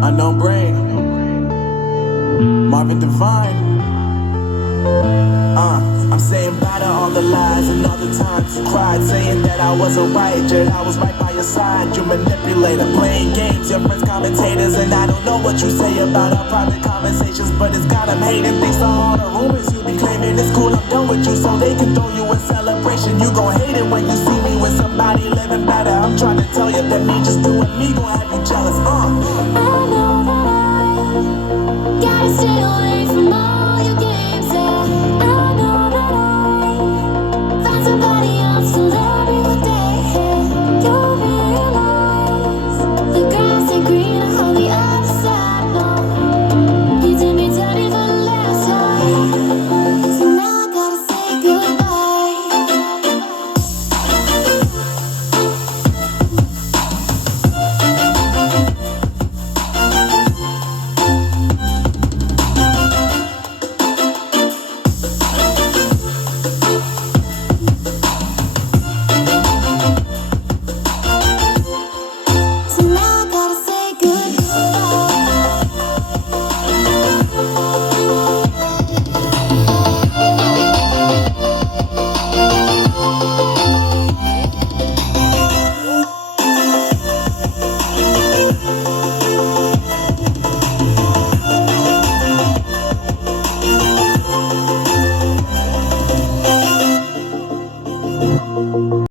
Unknown brain, Marvin Divine. I'm saying bye to all the lies and all the times you cried, saying that I wasn't right, yet I was right by your side. You manipulator, playing games, your friends commentators, and I don't know what you say about our private conversations, but it's got them hating. Thanks to all the rumors you be claiming, it's cool, I'm done with you, so they can throw you a celebration. You gon' hate it when you see me with somebody living better. I'm trying to tell you that me just doing me gon' have